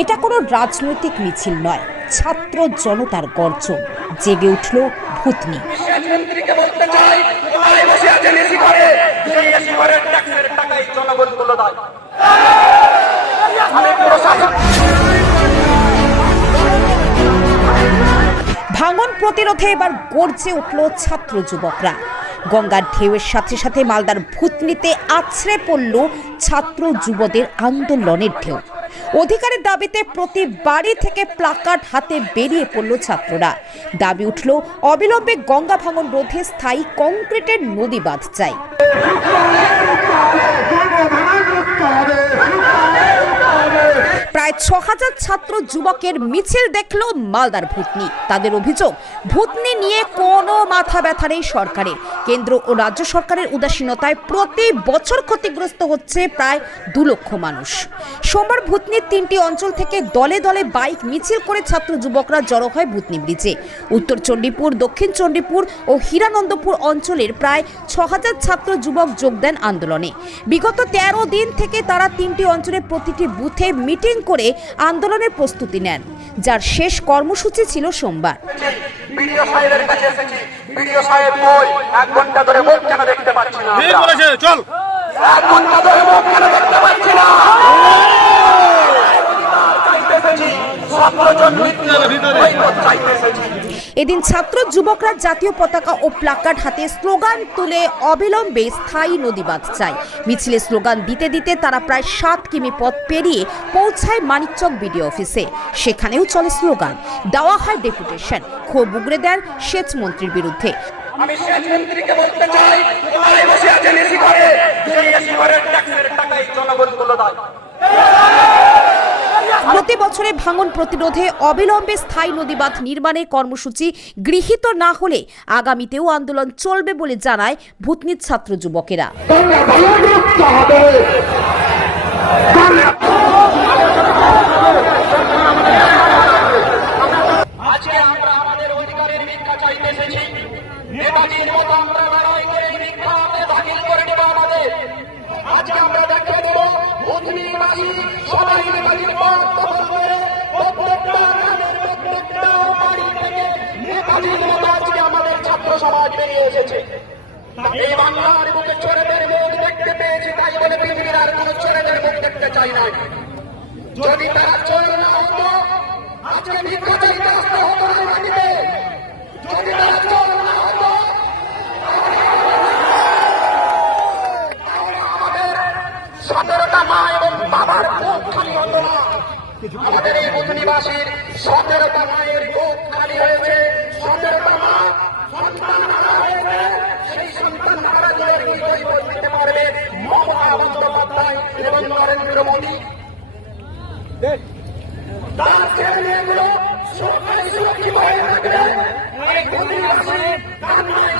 এটা কোনো রাজনৈতিক মিছিল নয় ছাত্র জনতার গর্জন জেগে উঠল ভূতনি। ভাঙন প্রতিরোধে এবার গর্জে উঠল ছাত্র যুবকরা। গঙ্গার ঢেউয়ের সাথে সাথে মালদার ভূতনিতে আছড়ে পড়ল ছাত্র যুবদের আন্দোলনের ঢেউ। অধিকারের দাবিতে প্রতি বাড়ি থেকে প্লাকার্ড হাতে বেরিয়ে পড়ল ছাত্ররা। দাবি উঠল, অবিলম্বে গঙ্গা ভাঙন রোধে স্থায়ী কংক্রিটের নদী বাঁধ চাই। প্রায় ছ হাজার ছাত্র যুবকের মিছিল দেখল মালদার ভূতনি। তাদের অভিযোগ, ভূতনি নিয়ে কোনো মাথা ব্যথা নেই সরকারের। কেন্দ্র ও রাজ্য সরকারের উদাসীনতায় প্রতি বছর ক্ষতিগ্রস্ত হচ্ছে প্রায় দু লক্ষ মানুষ। সোমবার ভূতনির তিনটি অঞ্চল থেকে দলে দলে বাইক মিছিল করে ছাত্র যুবকরা জড়ো হয় ভূতনি ব্রিজে। উত্তর চণ্ডীপুর, দক্ষিণ চণ্ডীপুর ও হীরানন্দপুর অঞ্চলের প্রায় ছ হাজার ছাত্র যুবক যোগ দেন আন্দোলনে। বিগত তেরো দিন থেকে তারা তিনটি অঞ্চলের প্রতিটি বুথে মিটিং করে আন্দোলনের প্রস্তুতি নেন যার শেষ কর্মসূচি ছিল সোমবার। বিডিও সাহেবের কাছে এসেছি। বিডিও সাহেব কই এক ঘণ্টা ধরে মুখ কেন দেখতে পাচ্ছি না। ঠিক আমরা? বলেছে চল। এক ঘণ্টা ধরে মুখ কেন দেখতে পাচ্ছি না চাইতে এসেছি ছাত্রজন ঐক্য চাইতে এসেছি এদিন ছাত্র যুবকরা জাতীয় পতাকা ও প্লাকার্ড হাতে স্লোগান তুলে অবিলম্বে স্থায়ী নদীবাঁধ চায়। মিছিলে স্লোগান দিতে দিতে তারা প্রায় সাত কিমি পথ পেরিয়ে পৌঁছায় মানিকচক বিডিও অফিসে। সেখানেও চলে স্লোগান। দেওয়া হয় ডেপুটেশন। ক্ষোভ উগড়ে দেন সেচ মন্ত্রীর বিরুদ্ধে। আমি সেচ মন্ত্রীকে বলতে চাই বসে আছেন এসি ঘরে। এসি ঘরের ট্যাক্সের জনগণ তুলে দেয়। প্রতি বছরে ভাঙন প্রতিরোধে অবিলম্বে স্থায়ী নদীবাঁধ নির্মাণের কর্মসূচি গৃহীত না হলে আগামীতেও আন্দোলন চলবে বলে জানায় ভূতনির ছাত্র যুবকেরা। সমাজ বেরিয়ে এসেছে। এই বাংলার বুকে চোরেদের মুখ দেখতে পেয়েছি, তাই বলে পৃথিবীর আর কোন চোরেদের মুখ দেখতে চাই না। যদি তারা চোর না হতো, আজকে আসতে হতো না যদি তারা না হতো আমাদের সতেরোটা মা এবং বাবার বুক খালি হতো না। আমাদের এই বুধনিবাসীর সতেরোটা মায়ের নরেন্দ্র মোদী তার ছেলে মেয়েগুলো সরকারি সুরক্ষিত হয়ে থাকবে। বুধনিবাসী কান্নায়